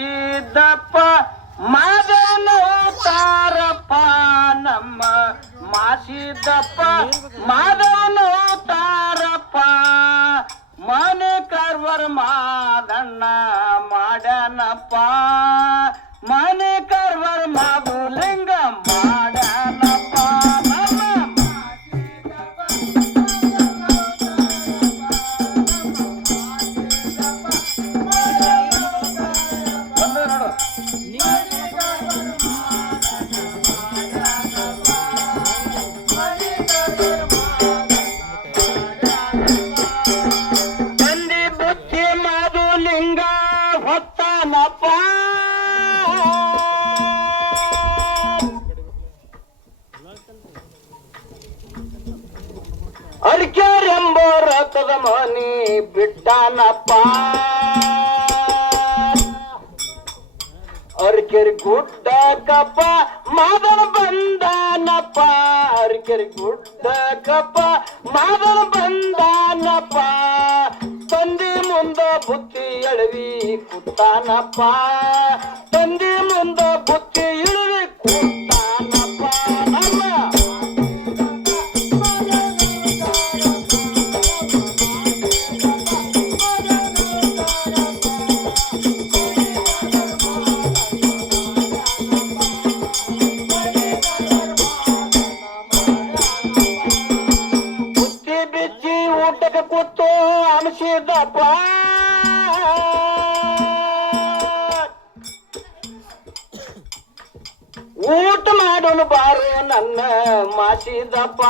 ಮಾಸಿದಪ್ಪ ಮಾದನ ತಾರಪ್ಪ ನಮ್ಮ ಮಾಸಿದಪ್ಪ ಮಾದವನು ತಾರಪ್ಪ ಮನೆ ಕರ್ವರ್ ಮಾದಣ್ಣ ಮಾಡ್ಯಾನಪ್ಪ ಮನೆ ಕರ್ವರ್ ಮಾಧುಲಿಂಗ ಮಾಡ್ಯಾನಪ್ಪ ಅರ್ಕೆರೆಂಬ ರಥದ ಮನಿ ಬಿಟ್ಟಾನಪ್ಪ ಅರ್ಕೆರಿ ಗುಡ್ಡಕ್ಕಪ್ಪ ಮಾದನ ಬಂದಾನಪ್ಪ ಅರ್ಕೆರಿ ಗುಡ್ಡಕ್ಕಪ್ಪ ಮಾದನ ಬಂದಾನಪ್ಪ ತಂದೆ ಮುಂದ ಬುತ್ತಿ ಎಳವಿ ಕೂತಾನಪ್ಪ ತಂದೆ ಮುಂದ ಬುತ್ತಿ ಇಳವಿ ಕೂತಾನಪ್ಪ ನಮ್ಮ ಅನಿಸಿದಪ್ಪ ಊಟ ಮಾಡೋನು ಬಾರು ನನ್ನ ಮಾಸಿದಪ್ಪ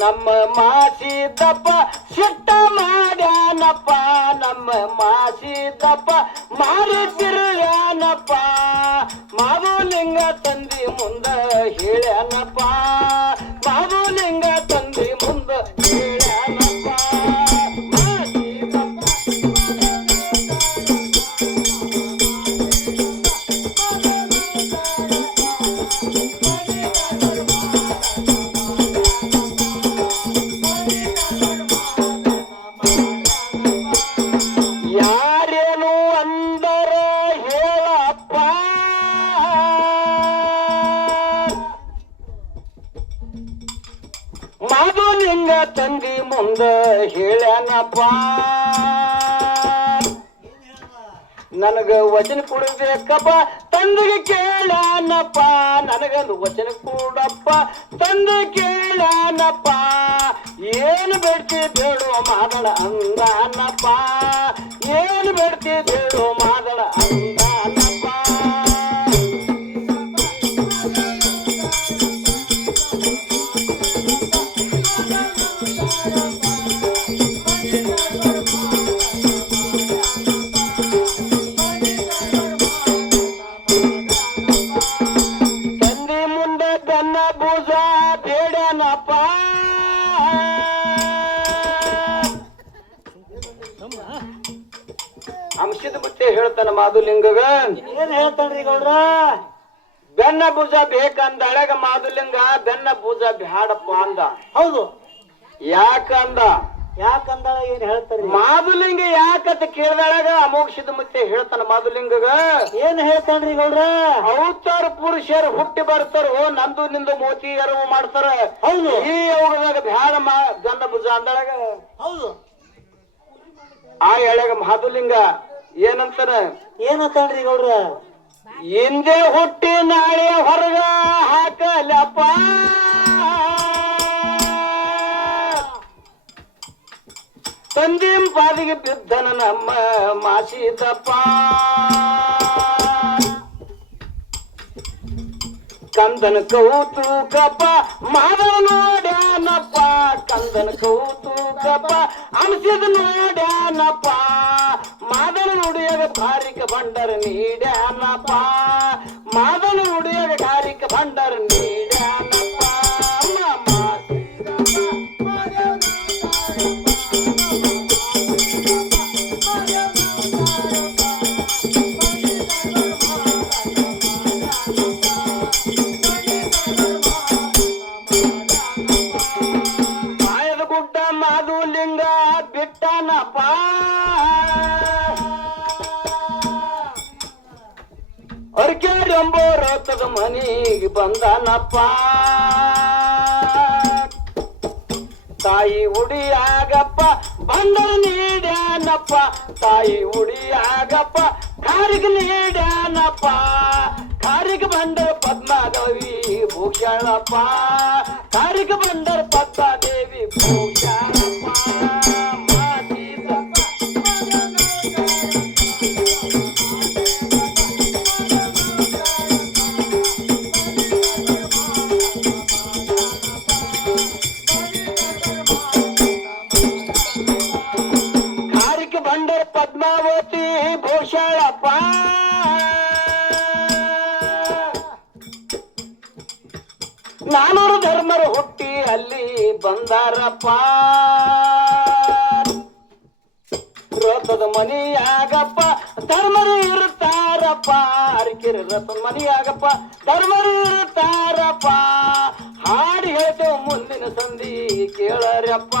ನಮ್ಮ ಮಾಸಿದಪ್ಪ ಸಿಟ್ಟ ಮಾಡ್ಯಾನಪ್ಪ ನಮ್ಮ ಮಾಸಿದಪ್ಪ ಮಾರಿ ತಿರುಗಾನಪ್ಪ ಮಾಧುಲಿಂಗ ತಂದಿ ಮುಂದ ಹೇಳ್ಯಾನಪ್ಪ ಮಾಧುಲಿಂಗ ತಂದಿ ಮುಂದ ಹೇಳ್ಯಾನಪ್ಪ ಯಾರೇನು ಅಂದರ ಹೇಳಪ್ಪ ಮಾಧುಲಿಂಗ ತಂದಿ ಮುಂದ ಹೇಳ್ಯಾನಪ್ಪ ನನಗ ವಚನ ಕೊಡಬೇಕಪ್ಪ ತಂದೆಗೆ ಕೇಳ್ಯಾನಪ್ಪ ನನಗೊಂದು ವಚನ ಕೊಡಪ್ಪ ತಂದೆ ಕೇಳ್ಯಾನಪ್ಪ ಏನು ಬೇಡ್ತಿ ಬೇಡೋ ಮಾದಳ ಅಂದಾನಪ್ಪ ಏನು ಬೇಡ್ತಿ ಬೇಡೋ ಮಾದಳ ಅಂದಾನಪ್ಪ ತಂದೆ ಮುಂದೆ ತನ್ನ ಭುಜ ಬೇಡನಪ್ಪ ಅಂಶದ ಬಿಟ್ಟೆ ಹೇಳ್ತಾನ ಮಾಧುಲಿಂಗಗ ಏನ್ ಹೇಳ್ತಾನ್ರಿ ಗೌಡ್ರ ಬೆನ್ನ ಭುಜ ಬೇಕಂದಳಗ ಮಾಧುಲಿಂಗ ಬೆನ್ನ ಭುಜ ಬ್ಯಾಡಪ್ಪ ಅಂದ ಹೌದು ಯಾಕಂದ ಯಾಕಂದಳ ಏನ್ ಹೇಳ್ತಾರ್ರಿ ಮಾಧುಲಿಂಗ ಯಾಕಂತ ಕೇಳಿದಳಗ ಅಮೋಕ್ಷದ ಮತ್ತೆ ಹೇಳ್ತಾನ ಮಾಧುಲಿಂಗಗ ಏನ್ ಹೇಳ್ತಾನ್ರಿ ಗೌಡ್ರ ಅವತಾರ ಪುರುಷರು ಹುಟ್ಟಿ ಬರ್ತಾರೋ ನಂದು ನಿಂದು ಮೋತಿ ಎರವು ಮಾಡ್ತಾರ ಹೌದು ಈ ಅವಗದಾಗ ಬ್ಯಾಡ ಗಂಡ ಭುಜ ಅಂದಳಗ ಹೌದು ಆ ಎಳೆಗ ಮಾಧುಲಿಂಗ ಏನಂತಾನ ಏನಂತಾನ್ರಿ ಗೌಡ್ರ ಹಿಂದೆ ಹುಟ್ಟಿ ನಾಳೆ ಹೊರಗ ಹಾಕಲಪ್ಪ ತಂದಿಂ ಪಾದಿಗೆ ಬಿದ್ದನ ನಮ್ಮ ಮಾಸಿದಪ್ಪ ಕಂದನ ಕೌತುಕಪ್ಪ ಮಾದವ ನೋಡ್ಯಾನಪ್ಪ ಕಂದನ ಕೌತುಕಪ್ಪ ಅನಿಸಿದ ನೋಡ್ಯಾನಪ್ಪ ಮಾದನ ನುಡಿಯಾಗ ಭಾರಿಕ ಭಂಡಾರ ನೀಡ್ಯಾನಪ್ಪ ಮಾದನ ನುಡಿಯಾಗ ಭಾರಿಕ ಭಂಡಾರ ನೀಡ್ಯಾನಪ್ಪ ಮಾಯದ ಗುಡ್ಡ ಮಾಧುಲಿಂಗ ಬಿಟ್ಟನಪ್ಪ ಅರ್ಕೇರಿ ಎಂಬೋ ರಥದ ಮನೆಗೆ ಬಂದನಪ್ಪ ತಾಯಿ ಉಡಿಯಾಗಪ್ಪ ಬಂದರ ನೀಡ್ಯಾನಪ್ಪ ತಾಯಿ ಉಡಿಯಾಗಪ್ಪ ಕಾರಿಗೆ ನೀಡ್ಯಾನಪ್ಪ ಕಾರಿಗೆ ಬಂದರ ಪದ್ಮಾದೇವಿ ಭೂಷಣಪ್ಪ ಕಾರಿಗೆ ಬಂದರ ಪದ್ಮಾದೇವಿ ಭೂಷಣಪ್ಪ ಕಾರಿಗೆ ಬಂದರ ಪದ್ಮಾವತಿ ಭೂಷಣಪ್ಪ ನಾನೂರು ಧರ್ಮರು ಹುಟ್ಟಿ ಅಲ್ಲಿ ಬಂದಾರಪ್ಪ ರಥದ ಮನಿಯಾಗಪ್ಪ ಧರ್ಮರು ಇರುತ್ತಾರಪ್ಪ ಅರಿಕೆರೆ ರಥದ ಮನಿಯಾಗಪ್ಪ ಧರ್ಮರು ಇರುತ್ತಾರಪ್ಪ ಹಾಡಿ ಹೇಳ್ತೇವೆ ಮುಂದಿನ ಸಂಧಿ ಕೇಳರಪ್ಪ